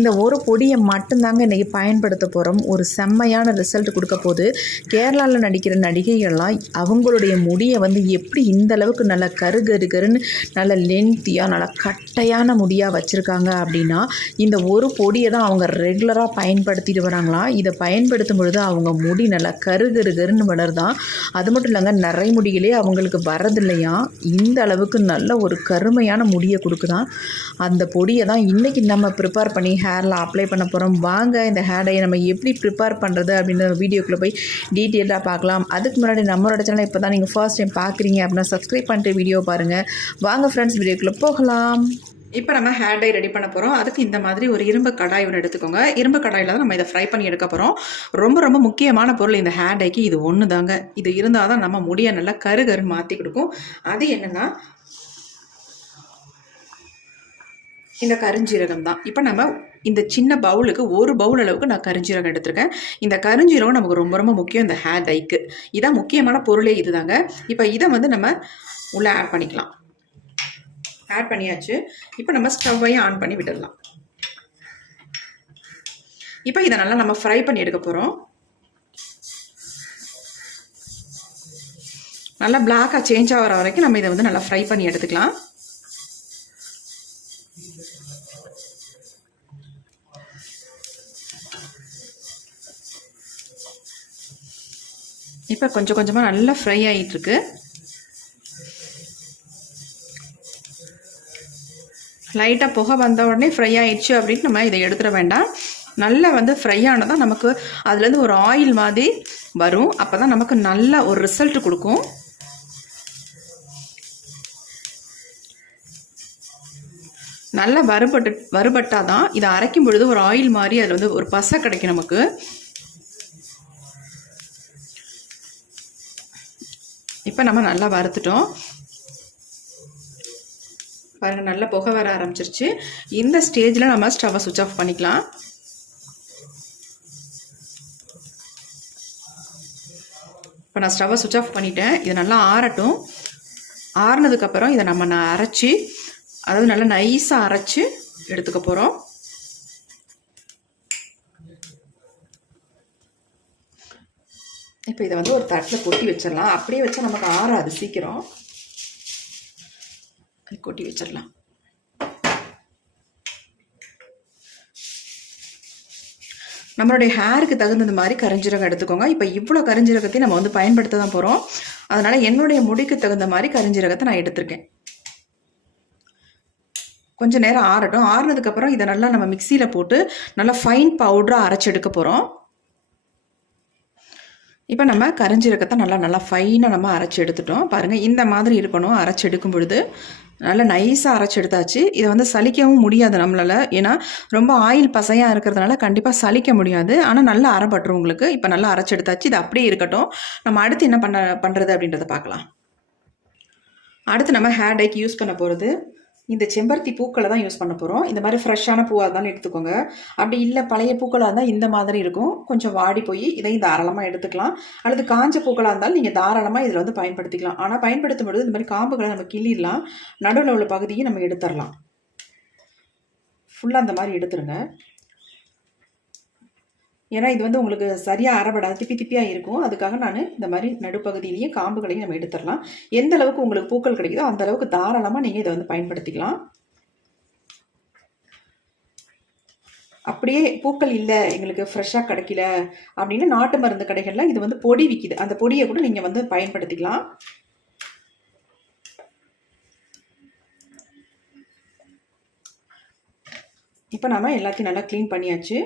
இந்த ஒரு பொடியை மட்டும்தாங்க இன்றைக்கி பயன்படுத்த போகிறோம். ஒரு செம்மையான ரிசல்ட் கொடுக்க போது. கேரளாவில் நடிக்கிற நடிகைகள்லாம் அவங்களுடைய முடியை எப்படி இந்த அளவுக்கு நல்லா கருன்னு நல்ல லென்த்தியாக நல்லா கட்டையான முடியாக வச்சுருக்காங்க அப்படின்னா இந்த ஒரு பொடியை தான் அவங்க ரெகுலராக பயன்படுத்திட்டு வராங்களாம். இதை பயன்படுத்தும் பொழுது அவங்க முடி நல்லா கருன்னு வளருதான். அது மட்டும் இல்லைங்க, நிறை முடிகளே அவங்களுக்கு வரதில்லையா. இந்த அளவுக்கு நல்ல ஒரு கருமையான முடியை கொடுக்குதான். அந்த பொடியை தான் இன்றைக்கி நம்ம ப்ரிப்பேர் பண்ணி ஹேரில் அப்ளை பண்ண போகிறோம். வாங்க இந்த ஹேர் டையை நம்ம எப்படி ப்ரிப்பேர் பண்ணுறது அப்படின்ற வீடியோக்குள்ளே போய் டீட்டெயிலாக பார்க்கலாம். அதுக்கு முன்னாடி நம்மளோட சேனல் இப்போ தான் நீங்கள் ஃபர்ஸ்ட் டைம் பார்க்குறீங்க அப்படின்னா சப்ஸ்கிரைப் பண்ணிட்டு வீடியோ பாருங்கள். வாங்க ஃப்ரெண்ட்ஸ், வீடியோக்குள்ளே போகலாம். இப்போ நம்ம ஹேர் டை ரெடி பண்ண போகிறோம். அதுக்கு இந்த மாதிரி ஒரு இரும்பு கடாய் ஒன்று எடுத்துக்கோங்க. இரும்பு கடாயில் தான் நம்ம இதை ஃப்ரை பண்ணி எடுக்க போகிறோம். ரொம்ப ரொம்ப முக்கியமான பொருள் இந்த ஹேர் டைக்கு இது ஒன்று தாங்க. இது இருந்தால் தான் நம்ம முடியை நல்லா கருன்னு மாற்றி கொடுக்கும். அது என்னென்னா இந்த கருஞ்சீரகம் தான். இப்போ நம்ம இந்த சின்ன பவுலுக்கு ஒரு பவுல் அளவுக்கு நான் கருஞ்சீரகம் எடுத்திருக்கேன். இந்த கருஞ்சீரகம் நமக்கு ரொம்ப ரொம்ப முக்கியம் இந்த ஹேர் டைக்கு. இதான் முக்கியமான பொருளே இதுதாங்க. இப்போ இதை நம்ம உள்ளே ஆட் பண்ணிக்கலாம். ஆட் பண்ணியாச்சு. இப்போ நம்ம ஸ்டவ்வையும் ஆன் பண்ணி விட்டுடலாம். இப்போ இதை நல்லா நம்ம ஃப்ரை பண்ணி எடுக்க போகிறோம். நல்லா பிளாக்காக சேஞ்ச் ஆகிற வரைக்கும் நம்ம இதை நல்லா ஃப்ரை பண்ணி எடுத்துக்கலாம். இப்போ கொஞ்சம் கொஞ்சமாக நல்லா ஃப்ரை ஆகிட்டுருக்கு. லைட்டாக புகை வந்த உடனே ஃப்ரை ஆகிடுச்சு அப்படின்ட்டு நம்ம இதை எடுத்துட வேண்டாம். நல்லா ஃப்ரை ஆனதான் நமக்கு அதுலேருந்து ஒரு ஆயில் மாதிரி வரும். அப்போ தான் நமக்கு நல்ல ஒரு ரிசல்ட் கொடுக்கும். நல்லா வறுபட்டால் தான் இதை அரைக்கும் பொழுது ஒரு ஆயில் மாதிரி அதில் ஒரு பசை கிடைக்கும் நமக்கு. இப்போ நம்ம நல்லா வறுத்துட்டோம் பாருங்கள். நல்லா புகை வர ஆரம்பிச்சிருச்சு. இந்த ஸ்டேஜில் நம்ம ஸ்டவ்வை சுவிட்ச் ஆஃப் பண்ணிக்கலாம். இப்போ நான் ஸ்டவ்வை சுவிட்ச் ஆஃப் பண்ணிட்டேன். இது நல்லா ஆறட்டும். ஆறுனதுக்கப்புறம் இதை நான் அரைச்சி, அதாவது நல்லா நைஸாக அரைச்சி எடுத்துக்க போகிறோம். இப்போ இதை ஒரு தட்டில் கொட்டி வச்சிடலாம். அப்படியே வச்சா நமக்கு ஆறாது சீக்கிரம். கொட்டி வச்சிடலாம். நம்மளுடைய ஹேருக்கு தகுந்தது மாதிரி கரிஞ்சீரகம் எடுத்துக்கோங்க. இப்போ இவ்வளோ கரிஞ்சீரகத்தையும் நம்ம பயன்படுத்த தான் போகிறோம். அதனால் என்னுடைய முடிக்கு தகுந்த மாதிரி கரிஞ்சீரகத்தை நான் எடுத்திருக்கேன். கொஞ்சம் நேரம் ஆறட்டும். ஆறுனதுக்கப்புறம் இதை நல்லா நம்ம மிக்சியில் போட்டு நல்லா ஃபைன் பவுடராக அரைச்சி எடுக்க போகிறோம். இப்போ நம்ம கரிஞ்சீரகத்தை நல்லா ஃபைனாக நம்ம அரைச்சி எடுத்துட்டோம். பாருங்கள், இந்த மாதிரி இருக்கணும். அரைச்சி எடுக்கும் பொழுது நல்லா நைஸாக அரைச்சி எடுத்தாச்சு. இதை சலிக்கவும் முடியாது நம்மளால். ஏன்னா ரொம்ப ஆயில் பசையாக இருக்கிறதுனால கண்டிப்பாக சலிக்க முடியாது. ஆனால் நல்லா அரைப்பட்டுரும் உங்களுக்கு. இப்போ நல்லா அரைச்சி எடுத்தாச்சு. இது அப்படியே இருக்கட்டும். நம்ம அடுத்து என்ன பண்ணுறது அப்படின்றத பார்க்கலாம். அடுத்து நம்ம ஹேர் டைக்கு யூஸ் பண்ண போகிறது இந்த செம்பருத்தி பூக்களை தான் யூஸ் பண்ண போகிறோம். இந்த மாதிரி ஃப்ரெஷ்ஷான பூவாக இருந்தாலும் எடுத்துக்கோங்க. அப்படி இல்லை பழைய பூக்களாக இருந்தால் இந்த மாதிரி இருக்கும், கொஞ்சம் வாடி போய் இதையும் தாராளமாக எடுத்துக்கலாம். அல்லது காஞ்ச பூக்களாக இருந்தாலும் நீங்கள் தாராளமாக இதில் பயன்படுத்திக்கலாம். ஆனால் பயன்படுத்தும் பொழுது இந்த மாதிரி காம்புகளை நம்ம கிள்ளிடலாம். நடுவில் உள்ள பகுதியை நம்ம எடுத்துடலாம். ஃபுல்லாக அந்த மாதிரி எடுத்துருங்க. ஏன்னா இது உங்களுக்கு சரியாக அரைபடாது, திப்பியாக இருக்கும். அதுக்காக நான் இந்த மாதிரி நடுப்பகுதியிலையும் காம்புகளையும் நம்ம எடுத்துடலாம். எந்த அளவுக்கு உங்களுக்கு பூக்கள் கிடைக்குதோ அந்த அளவுக்கு தாராளமாக நீங்கள் இதை பயன்படுத்திக்கலாம். அப்படியே பூக்கள் இல்லை எங்களுக்கு ஃப்ரெஷ்ஷாக கிடைக்கல அப்படின்னு நாட்டு மருந்து கடைகளில் இது பொடி விற்கிது. அந்த பொடியை கூட நீங்கள் பயன்படுத்திக்கலாம். இப்போ நம்ம எல்லாத்தையும் நல்லா க்ளீன் பண்ணியாச்சு.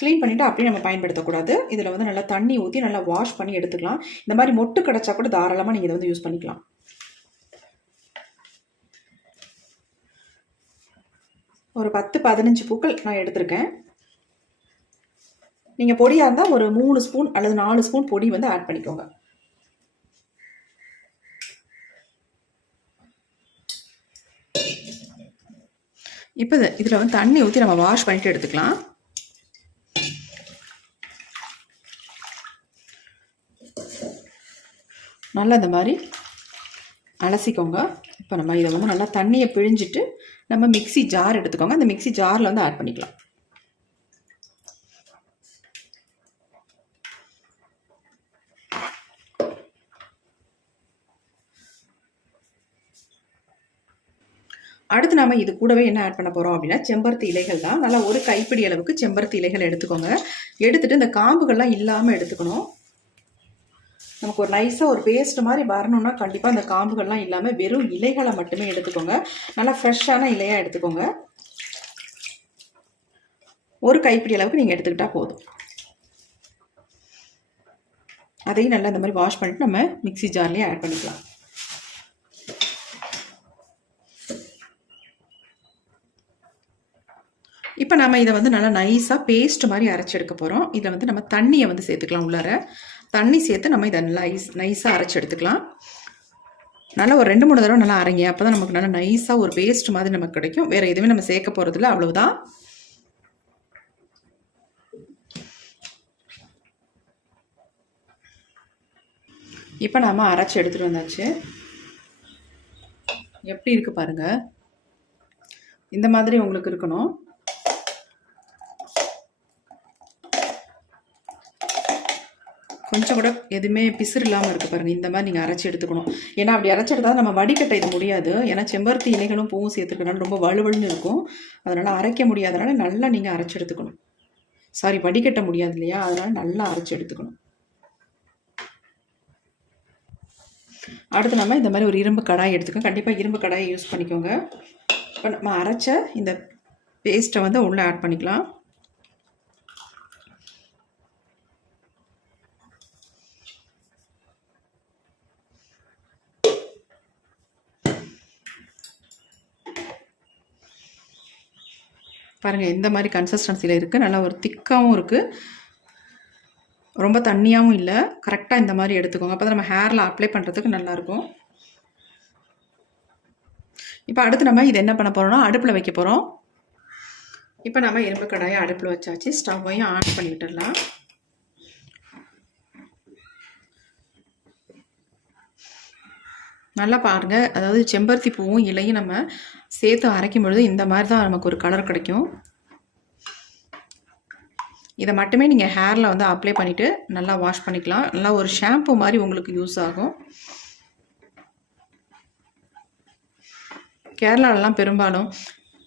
க்ளீன் பண்ணிவிட்டு அப்படியே நம்ம பயன்படுத்தக்கூடாது. இதில் நல்லா தண்ணி ஊற்றி நல்லா வாஷ் பண்ணி எடுத்துக்கலாம். இந்த மாதிரி மொட்டு கிடச்சா கூட தாராளமாக நீங்கள் இதை யூஸ் பண்ணிக்கலாம். ஒரு 10-15 பூக்கள் நான் எடுத்திருக்கேன். நீங்கள் பொடியாக இருந்தால் ஒரு 3 ஸ்பூன் அல்லது 4 ஸ்பூன் பொடி ஆட் பண்ணிக்கோங்க. இப்போ இதில் தண்ணி ஊற்றி நம்ம வாஷ் பண்ணிவிட்டு எடுத்துக்கலாம். நல்லா இந்த மாதிரி அலசிக்கோங்க. இப்போ நம்ம இதை நல்லா தண்ணியை பிழிஞ்சிட்டு நம்ம மிக்ஸி ஜார் எடுத்துக்கோங்க. அந்த மிக்ஸி ஜாரில் ஆட் பண்ணிக்கலாம். அடுத்து நம்ம இது கூடவே என்ன ஆட் பண்ண போகிறோம் அப்படின்னா செம்பருத்தி இலைகள் தான். நல்லா ஒரு கைப்பிடி அளவுக்கு செம்பருத்தி இலைகள் எடுத்துக்கோங்க. எடுத்துகிட்டு இந்த காம்புகள்லாம் இல்லாமல் எடுத்துக்கணும். நமக்கு ஒரு நைஸாக ஒரு பேஸ்ட் மாதிரி வரணும்னா கண்டிப்பாக இந்த காம்புகள்லாம் இல்லாமல் வெறும் இலைகளை மட்டுமே எடுத்துக்கோங்க. நல்லா ஃப்ரெஷ்ஷான இலையாக எடுத்துக்கோங்க. ஒரு கைப்பிடி அளவுக்கு நீங்கள் எடுத்துக்கிட்டால் போதும். அதையும் நல்லா இந்த மாதிரி வாஷ் பண்ணிவிட்டு நம்ம மிக்ஸி ஜார்லேயே ஆட் பண்ணிக்கலாம். இப்போ நம்ம இதை வந்து நல்லா நைஸாக பேஸ்ட் மாதிரி அரைச்சி எடுக்க போகிறோம். இதில் வந்து நம்ம தண்ணியை வந்து சேர்த்துக்கலாம். உள்ளார தண்ணி சேர்த்து நம்ம இதை நைஸாக அரைச்சி எடுத்துக்கலாம். நல்லா ஒரு 2-3 தடவை நல்லா அரைங்க. அப்போ தான் நமக்கு நல்லா நைஸாக ஒரு பேஸ்ட் மாதிரி நமக்கு கிடைக்கும். வேறு எதுவுமே நம்ம சேர்க்க போகிறதில்ல, அவ்வளவுதான். இப்போ நாம் அரைச்சி எடுத்துகிட்டு வந்தாச்சு. எப்படி இருக்குது பாருங்கள். இந்த மாதிரி உங்களுக்கு இருக்கணும். கொஞ்சம் கூட எதுவுமே பிசுறு இல்லாமல் இருக்குது பாருங்கள். இந்த மாதிரி நீங்கள் அரைச்சி எடுத்துக்கணும். ஏன்னா அப்படி அரைச்சி எடுத்தால் நம்ம வடிகட்ட இது முடியாது. ஏன்னா செம்பருத்தி இலைகளும் பூவும் சேர்த்துக்கனால ரொம்ப வலுவலுன்னு இருக்கும். அதனால் அரைக்க முடியாதனால நல்லா நீங்கள் அரைச்சி எடுத்துக்கணும். சாரி, வடிகட்ட முடியாது இல்லையா, அதனால் நல்லா அரைச்சி எடுத்துக்கணும். அடுத்து நம்ம இந்த மாதிரி ஒரு இரும்பு கடாய் எடுத்துக்கோங்க. கண்டிப்பாக இரும்பு கடாயை யூஸ் பண்ணிக்கோங்க. இப்போ நம்ம அரைச்ச இந்த பேஸ்ட்டை வந்து உள்ளே ஆட் பண்ணிக்கலாம். பாருங்கள், இந்த மாதிரி கன்சிஸ்டன்சியில் இருக்குது. நல்லா ஒரு திக்காகவும் இருக்குது, ரொம்ப தண்ணியாகவும் இல்லை. கரெக்டாக இந்த மாதிரி எடுத்துக்கோங்க. அப்போ தான் நம்ம ஹேரில் அப்ளை பண்ணுறதுக்கு நல்லாயிருக்கும். இப்போ அடுத்து நம்ம இது என்ன பண்ண போகிறோம்னா அடுப்பில் வைக்க போகிறோம். இப்போ நம்ம இரும்பு கடாயை அடுப்பில் வச்சாச்சு. ஸ்டவ்வையும் ஆன் பண்ணி விட்டுடலாம். நல்லா பாருங்கள். அதாவது செம்பருத்தி பூவும் இலையும் நம்ம சேர்த்து அரைக்கும் பொழுது இந்த மாதிரி தான் நமக்கு ஒரு கலர் கிடைக்கும். இதை மட்டுமே நீங்கள் ஹேரில் வந்து அப்ளை பண்ணிவிட்டு நல்லா வாஷ் பண்ணிக்கலாம். நல்லா ஒரு ஷாம்பு மாதிரி உங்களுக்கு யூஸ் ஆகும். கேரளாலலாம் பெரும்பாலும்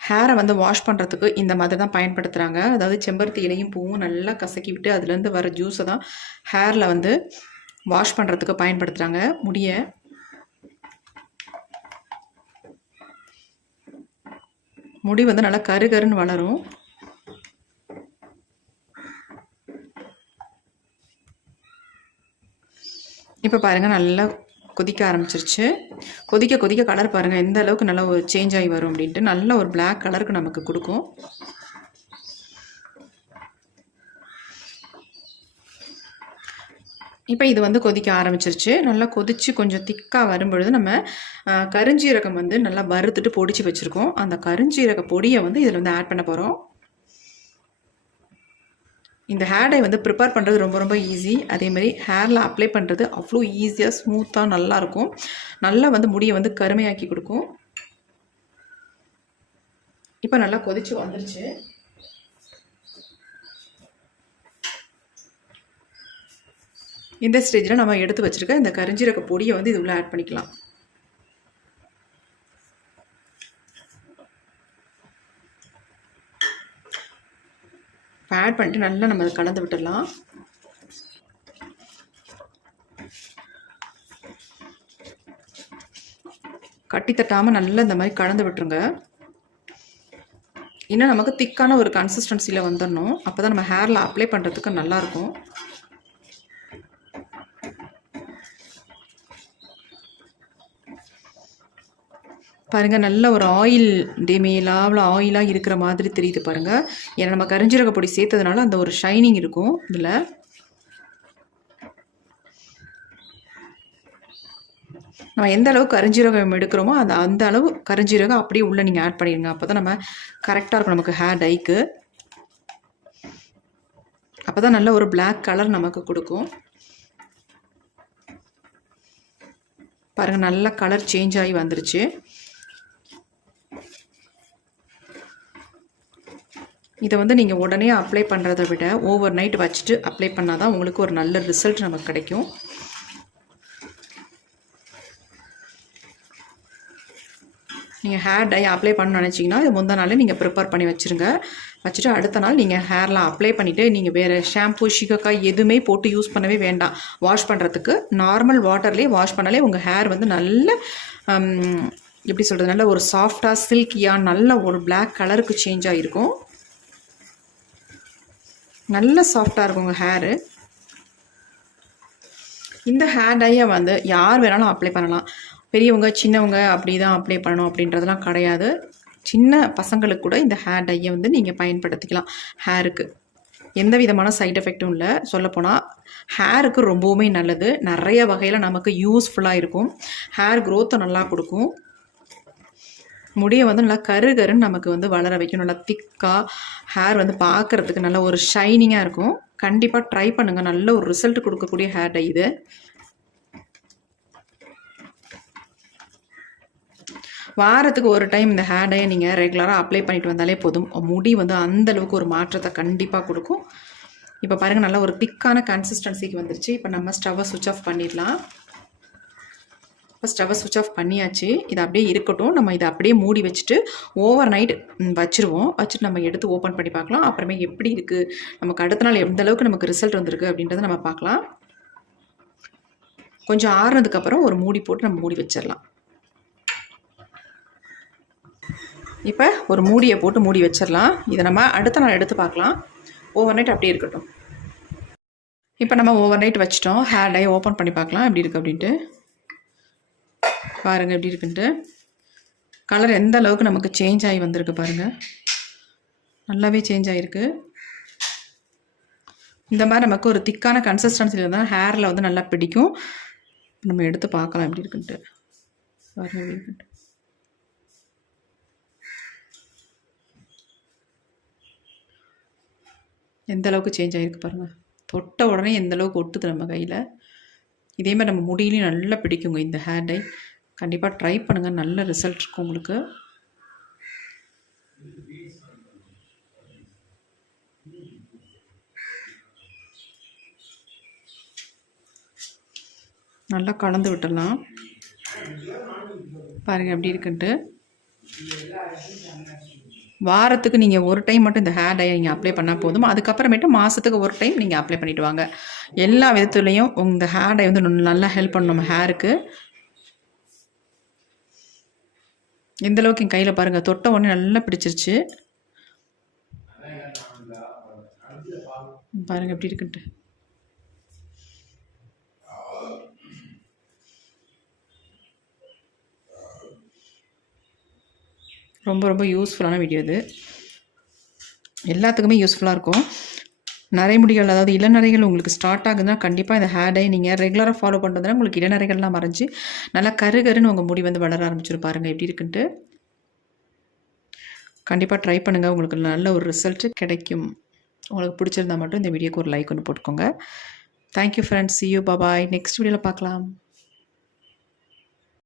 ஹேரை வந்து வாஷ் பண்ணுறதுக்கு இந்த மாதிரி தான் பயன்படுத்துகிறாங்க. அதாவது செம்பருத்தி இலையும் பூவும் நல்லா கசக்கி விட்டு அதுலேருந்து வர ஜூஸை தான் ஹேரில் வந்து வாஷ் பண்ணுறதுக்கு பயன்படுத்துகிறாங்க. முடி வந்து நல்லா கருகருன்னு வளரும். இப்போ பாருங்கள், நல்லா கொதிக்க ஆரம்பிச்சிருச்சு. கொதிக்க கொதிக்க கலர் பாருங்கள் எந்த அளவுக்கு நல்லா ஒரு சேஞ்ச் ஆகி வரும் அப்படின்ட்டு. நல்ல ஒரு பிளாக் கலருக்கு நமக்கு கொடுக்கும். இப்போ இது வந்து கொதிக்க ஆரம்பிச்சிருச்சு. நல்லா கொதித்து கொஞ்சம் திக்காக வரும்பொழுது நம்ம கருஞ்சீரகம் வந்து நல்லா வறுத்துட்டு பொடிச்சு வச்சுருக்கோம். அந்த கருஞ்சீரக பொடியை வந்து இதில் வந்து ஆட் பண்ண போகிறோம். இந்த ஹேர் டை வந்து ப்ரிப்பேர் பண்ணுறது ரொம்ப ரொம்ப ஈஸி. அதேமாதிரி ஹேரில் அப்ளை பண்ணுறது அவ்வளோ ஈஸியாக ஸ்மூத்தாக நல்லாயிருக்கும். நல்லா வந்து முடியை வந்து கருமையாக்கி கொடுக்கும். இப்போ நல்லா கொதிச்சு வந்துருச்சு. இந்த ஸ்டேஜில் நம்ம எடுத்து வச்சுருக்க இந்த கருஞ்சீரக பொடியை வந்து இது உள்ள ஆட் பண்ணிக்கலாம். ஆட் பண்ணிட்டு நல்லா நம்ம அதை கலந்து விட்டுடலாம். கட்டி தட்டாமல் நல்லா இந்த மாதிரி கலந்து விட்டுருங்க. இன்னும் நமக்கு திக்கான ஒரு கன்சிஸ்டன்சியில் வந்துடணும். அப்போ தான் நம்ம ஹேரில் அப்ளை பண்ணுறதுக்கு நல்லாயிருக்கும். பாருங்கள், நல்ல ஒரு ஆயில் மேலாவில் ஆயிலாக இருக்கிற மாதிரி தெரியுது பாருங்கள். ஏன்னா நம்ம கரிஞ்சீரக பொடி சேர்த்ததுனால அந்த ஒரு ஷைனிங் இருக்கும் இதில். நம்ம எந்த அளவு கரிஞ்சீரகம் எடுக்கிறோமோ அந்த அளவு கரிஞ்சீரகம் அப்படியே உள்ளே நீங்கள் ஆட் பண்ணிடுங்க. அப்போ தான் நம்ம கரெக்டாக இருக்கும் நமக்கு ஹேர் டைக்கு. அப்போ தான் நல்ல ஒரு பிளாக் கலர் நமக்கு கொடுக்கும். பாருங்கள், நல்ல கலர் சேஞ்ச் ஆகி வந்துருச்சு. இதை வந்து நீங்கள் உடனே அப்ளை பண்ணுறதை விட ஓவர் நைட் வச்சுட்டு அப்ளை பண்ணால் தான் உங்களுக்கு ஒரு நல்ல ரிசல்ட் நமக்கு கிடைக்கும். நீங்கள் ஹேர் டை அப்ளை பண்ணணும்னு நினச்சிங்கன்னா இது முந்தின நாளே நீங்கள் ப்ரிப்பேர் பண்ணி வச்சுருங்க. வச்சுட்டு அடுத்த நாள் நீங்கள் ஹேரில் அப்ளை பண்ணிவிட்டு நீங்கள் வேறு ஷாம்பு ஷிகக்காய் எதுவுமே போட்டு யூஸ் பண்ணவே வேண்டாம். வாஷ் பண்ணுறதுக்கு நார்மல் வாட்டர்லேயே வாஷ் பண்ணாலே உங்கள் ஹேர் வந்து நல்ல எப்படி சொல்கிறது, நல்ல ஒரு சாஃப்டாக சில்கியாக நல்ல ஒரு பிளாக் கலருக்கு சேஞ்ச் ஆகிருக்கும். நல்ல சாஃப்டாக இருக்கும் உங்கள் ஹேரு. இந்த ஹேர் டையை வந்து யார் வேணாலும் அப்ளை பண்ணலாம். பெரியவங்க சின்னவங்க அப்படி தான் அப்ளை பண்ணணும் அப்படின்றதெல்லாம் கிடையாது. சின்ன பசங்களுக்கு கூட இந்த ஹேர் டையை வந்து நீங்கள் பயன்படுத்திக்கலாம். ஹேருக்கு எந்த விதமான சைட் எஃபெக்டும் இல்லை. சொல்லப்போனால் ஹேருக்கு ரொம்பவுமே நல்லது. நிறைய வகையில் நமக்கு யூஸ்ஃபுல்லாக இருக்கும். ஹேர் க்ரோத்தை நல்லா கொடுக்கும். முடியை வந்து நல்லா கருன்னு நமக்கு வந்து வளர வைக்கும். நல்லா திக்காக ஹேர் வந்து பார்க்குறதுக்கு நல்ல ஒரு ஷைனிங்காக இருக்கும். கண்டிப்பாக ட்ரை பண்ணுங்கள். நல்ல ஒரு ரிசல்ட் கொடுக்கக்கூடிய ஹேர் டை இது. வாரத்துக்கு ஒரு டைம் இந்த ஹேர் டையை நீங்கள் ரெகுலராக அப்ளை பண்ணிட்டு வந்தாலே போதும். முடி வந்து அந்தளவுக்கு ஒரு மாற்றத்தை கண்டிப்பாக கொடுக்கும். இப்போ பாருங்கள், நல்லா ஒரு திக்கான கன்சிஸ்டன்சிக்கு வந்துருச்சு. இப்போ நம்ம ஸ்டவ்வை சுவிட்ச் ஆஃப் பண்ணிடலாம். இப்போ ஸ்டவ்வை சுவிட்ச் ஆஃப் பண்ணியாச்சு. இது அப்படியே இருக்கட்டும். நம்ம இதை அப்படியே மூடி வச்சுட்டு ஓவர் நைட் வச்சுருவோம். வச்சுட்டு நம்ம எடுத்து ஓப்பன் பண்ணி பார்க்கலாம். அப்புறமே எப்படி இருக்குது, நமக்கு அடுத்த நாள் எந்த அளவுக்கு நமக்கு ரிசல்ட் வந்திருக்கு அப்படின்றத நம்ம பார்க்கலாம். கொஞ்சம் ஆறுனதுக்கப்புறம் ஒரு மூடி போட்டு நம்ம மூடி வச்சிடலாம். இப்போ ஒரு மூடியை போட்டு மூடி வச்சிடலாம். இதை நம்ம அடுத்த நாள் எடுத்து பார்க்கலாம். ஓவர் நைட் அப்படியே இருக்கட்டும். இப்போ நம்ம ஓவர் நைட் வச்சிட்டோம். ஹேர் டை ஓப்பன் பண்ணி பார்க்கலாம் எப்படி இருக்குது அப்படின்ட்டு. பாருங்கள் எப்படி இருக்குன்ட்டு. கலர் எந்த அளவுக்கு நமக்கு சேஞ்ச் ஆகி வந்திருக்கு பாருங்கள். நல்லாவே சேஞ்ச் ஆகிருக்கு. இந்த மாதிரி நமக்கு ஒரு திக்கான கன்சிஸ்டன்சியில் இருந்தால் ஹேரில் வந்து நல்லா பிடிக்கும். நம்ம எடுத்து பார்க்கலாம் எப்படி இருக்குன்ட்டு. பாருங்கள் எப்படி இருக்குன்ட்டு. எந்த அளவுக்கு சேஞ்ச் ஆகிருக்கு பாருங்கள். தொட்ட உடனே எந்த அளவுக்கு ஒட்டுது நம்ம கையில். இதே மாதிரி நம்ம முடியிலையும் நல்லா பிடிக்குங்க இந்த ஹேர் டை. கண்டிப்பாக ட்ரை பண்ணுங்கள். நல்ல ரிசல்ட் இருக்கும் உங்களுக்கு. நல்லா கலந்து விட்டுடலாம். பாருங்கள் எப்படி இருக்குன்ட்டு. வாரத்துக்கு நீங்கள் ஒரு டைம் மட்டும் இந்த ஹேர் டையை நீங்கள் அப்ளை பண்ணால் போதும். அதுக்கப்புறமேட்டு மாதத்துக்கு ஒரு டைம் நீங்கள் அப்ளை பண்ணிவிட்டு வாங்க. எல்லா விதத்துலேயும் இந்த ஹேர் டை வந்து நல்லா ஹெல்ப் பண்ணணும் நம்ம ஹேருக்கு. எந்தளவுக்கு என் கையில் பாருங்கள், தொட்ட உடனே நல்லா பிடிச்சிருச்சு. பாருங்கள் எப்படி இருக்குன்ட்டு. ரொம்ப ரொம்ப யூஸ்ஃபுல்லான வீடியோ இது. எல்லாத்துக்குமே யூஸ்ஃபுல்லாக இருக்கும். நரைமுடிகள், அதாவது இளநரைகள் உங்களுக்கு ஸ்டார்ட் ஆகுதுன்னா கண்டிப்பாக இந்த ஹேர் டை நீங்கள் ரெகுலராக ஃபாலோ பண்ணுறதுனா உங்களுக்கு இளநரைகள்லாம் மறைஞ்சி நல்லா கருன்னு உங்கள் முடி வந்து வளர ஆரம்பிச்சிடும். பாருங்கள் எப்படி இருக்குன்ட்டு. கண்டிப்பாக ட்ரை பண்ணுங்கள். உங்களுக்கு நல்ல ஒரு ரிசல்ட்டு கிடைக்கும். உங்களுக்கு பிடிச்சிருந்தா மட்டும் இந்த வீடியோக்கு ஒரு லைக் ஒன்று போட்டுக்கோங்க. Thank you friends. see you, bye bye. Next வீடியோவில் பார்க்கலாம்.